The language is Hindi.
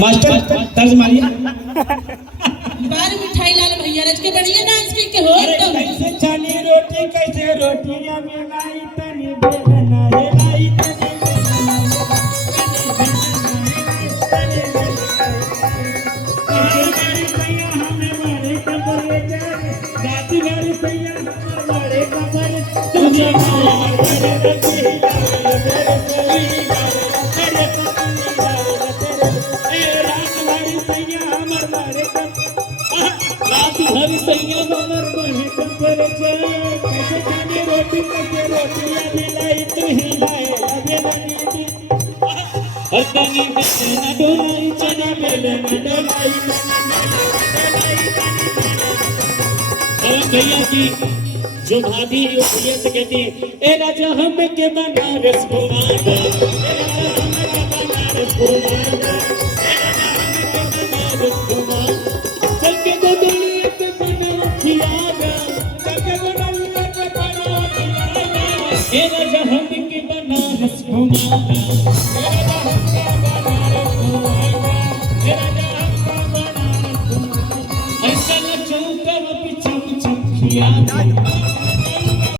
मास्टर तर्ज मारिए। बार मिठाई लाल भैया रच के बढ़िया डांस की के हो तुम। कैसे छानी रोटी कैसे रोटियां मिलाई तनी बेलना हिलाई तनी हर सैया हमर बने कंपर जाए कैसे खाने रोटी कैसे रोटियां मिलाई तू हिलाए लगे बनी दी हर तनी बेलना डोलाई चना बेलना डोलाई और भैया की जो भाभी भैया से कहती है ए राजा हम के बनारस घुमाना ए राजा हम के बनारस घुमाना ए राजा हम के बनारस घुमाना चल के गोदलिए पे बना खियागा चल के गोदलिए पे बना खियागा ए राजा हम के बनारस घुमाना ए राजा हम के बनारस घुमाना ए राजा हम के बनारस घुमाना ऐसा न चौका पे चम चम खियागा